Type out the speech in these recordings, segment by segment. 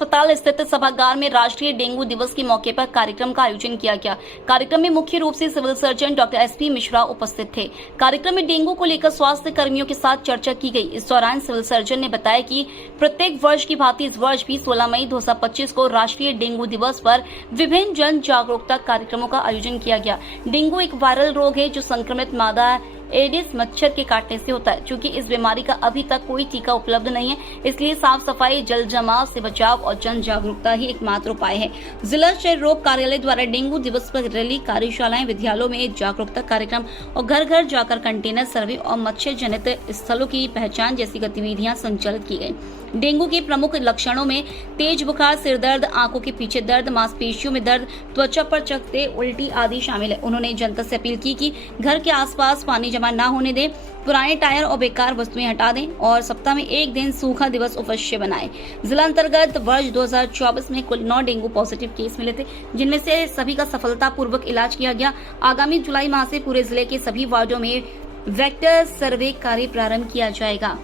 अस्पताल स्थित सभागार में राष्ट्रीय डेंगू दिवस के मौके पर कार्यक्रम का आयोजन किया गया। कार्यक्रम में मुख्य रूप से civil surgeon doctor SP Mishra उपस्थित थे। कार्यक्रम में डेंगू को लेकर स्वास्थ्य कर्मियों के साथ चर्चा की गई। इस दौरान सिविल सर्जन ने बताया कि प्रत्येक वर्ष की भांति इस वर्ष भी 16 मई 2025 को राष्ट्रीय डेंगू दिवस पर विभिन्न जन जागरूकता कार्यक्रमों का आयोजन किया गया। डेंगू एक वायरल रोग है जो संक्रमित मादा एडिस मच्छर के काटने से होता है। क्योंकि इस बीमारी का अभी तक कोई टीका उपलब्ध नहीं है, इसलिए साफ सफाई, जल जमाव से बचाव और जन जागरूकता ही एकमात्र उपाय है। जिला क्षय रोग कार्यालय द्वारा डेंगू दिवस पर रैली, कार्यशालाएं, विद्यालयों में जागरूकता कार्यक्रम और घर घर जाकर कंटेनर सर्वे और मच्छर जनित स्थलों की पहचान जैसी गतिविधियां संचालित की गयी। डेंगू के प्रमुख लक्षणों में तेज बुखार, सिर दर्द, आंखों के पीछे दर्द, मांसपेशियों में दर्द, त्वचा पर चकत्ते, उल्टी आदि शामिल है। उन्होंने जनता से अपील की कि घर के आसपास पानी जमा न होने दें, पुराने टायर और बेकार वस्तुएं हटा दें और सप्ताह में एक दिन सूखा दिवस अवश्य बनाएं। जिला अंतर्गत वर्ष 2024 में कुल 9 डेंगू पॉजिटिव केस मिले थे, जिनमें से सभी का सफलतापूर्वक इलाज किया गया। आगामी जुलाई माह से पूरे जिले के सभी वार्डों में वेक्टर सर्वे कार्य प्रारंभ किया जाएगा।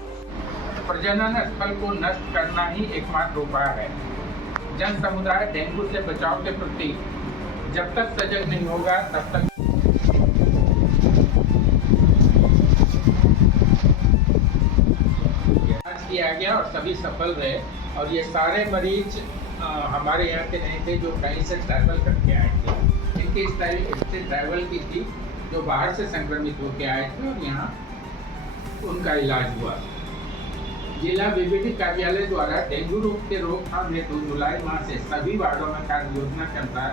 प्रजनन स्थल को नष्ट करना ही एकमात्र उपाय है। जन समुदाय डेंगू से बचाव के प्रति जब तक सजग नहीं होगा तब तक इलाज किया गया और सभी सफल रहे। और ये सारे मरीज हमारे यहाँ के नहीं थे, जो कहीं से ट्रैवल करके आए थे। इनकी इससे ट्रैवल की थी, जो बाहर से संक्रमित होकर आए थे और यहाँ उनका इलाज हुआ। जिला बीबीटी कार्यालय द्वारा डेंगू रोग के रोकथाम हेतु जुलाई माह से सभी वार्डों में कार्य योजना के अनुसार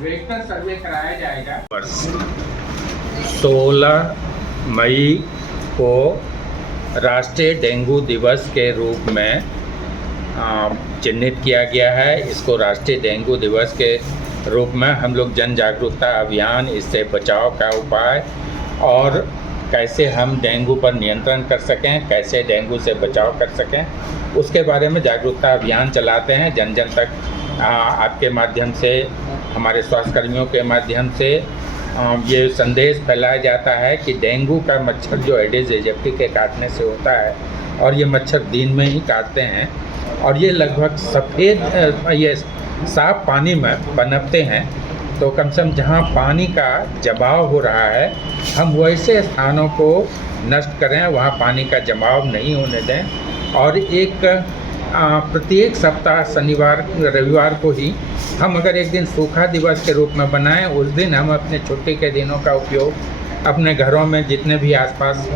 वेक्टर सर्वे कराया जाएगा। 16 मई को राष्ट्रीय डेंगू दिवस के रूप में चिन्हित किया गया है। इसको राष्ट्रीय डेंगू दिवस के रूप में हम लोग जन जागरूकता अभियान, इससे बचाव का उपाय और कैसे हम डेंगू पर नियंत्रण कर सकें, कैसे डेंगू से बचाव कर सकें, उसके बारे में जागरूकता अभियान चलाते हैं। जन जन तक आपके माध्यम से, हमारे स्वास्थ्यकर्मियों के माध्यम से ये संदेश फैलाया जाता है कि डेंगू का मच्छर जो एडिस एजिप्टी के काटने से होता है और ये मच्छर दिन में ही काटते हैं और ये लगभग सफ़ेद ये साफ पानी में पनपते हैं। तो कम से कम जहाँ पानी का जमाव हो रहा है, हम वैसे स्थानों को नष्ट करें, वहाँ पानी का जमाव नहीं होने दें। और एक प्रत्येक सप्ताह शनिवार रविवार को ही हम अगर एक दिन सूखा दिवस के रूप में बनाएं, उस दिन हम अपने छुट्टी के दिनों का उपयोग अपने घरों में जितने भी आसपास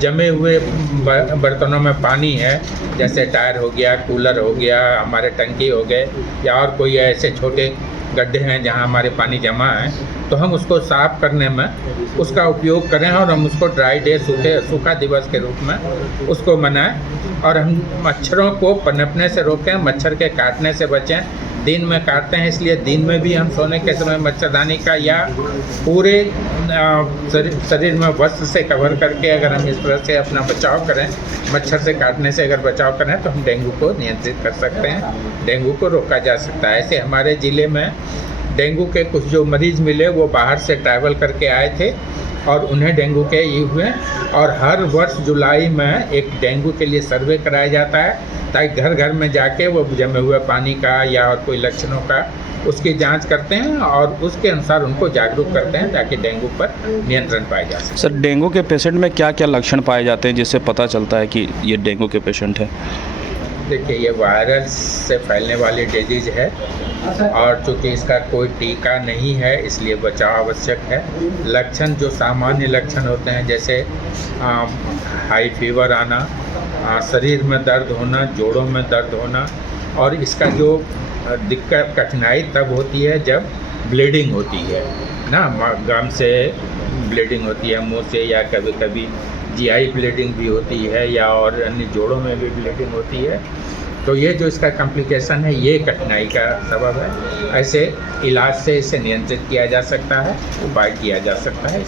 जमे हुए बर्तनों में पानी है, जैसे टायर हो गया, कूलर हो गया, हमारे टंकी हो गए या और कोई ऐसे छोटे गड्ढे हैं जहां हमारे पानी जमा है, तो हम उसको साफ करने में उसका उपयोग करें और हम उसको ड्राई डे, सूखा दिवस के रूप में उसको मनाएं। और हम मच्छरों को पनपने से रोकें, मच्छर के काटने से बचें। दिन में काटते हैं, इसलिए दिन में भी हम सोने के समय मच्छरदानी का या पूरे शरीर में वस्त्र से कवर करके अगर हम इस तरह से अपना बचाव करें, मच्छर से काटने से अगर बचाव करें, तो हम डेंगू को नियंत्रित कर सकते हैं, डेंगू को रोका जा सकता है। ऐसे हमारे ज़िले में डेंगू के कुछ जो मरीज़ मिले वो बाहर से ट्रैवल करके आए थे और उन्हें डेंगू के ये हुए। और हर वर्ष जुलाई में एक डेंगू के लिए सर्वे कराया जाता है, ताकि घर घर में जाके वो जमे हुए पानी का या और कोई लक्षणों का उसकी जांच करते हैं और उसके अनुसार उनको जागरूक करते हैं, ताकि डेंगू पर नियंत्रण पाया जा सके। सर, डेंगू के पेशेंट में क्या क्या लक्षण पाए जाते हैं जिससे पता चलता है कि ये डेंगू के पेशेंट है? देखिए, ये वायरस से फैलने वाली डिजीज है और चूँकि इसका कोई टीका नहीं है, इसलिए बचाव आवश्यक है। लक्षण जो सामान्य लक्षण होते हैं, जैसे हाई फीवर आना, शरीर में दर्द होना, जोड़ों में दर्द होना, और इसका जो दिक्कत कठिनाई तब होती है जब ब्लीडिंग होती है ना, गम से ब्लीडिंग होती है, मुंह से, या कभी कभी जीआई ब्लीडिंग भी होती है या और अन्य जोड़ों में भी ब्लीडिंग होती है। तो ये जो इसका कॉम्प्लिकेशन है, ये कठिनाई का सबब है। ऐसे इलाज से इसे नियंत्रित किया जा सकता है, उपाय किया जा सकता है।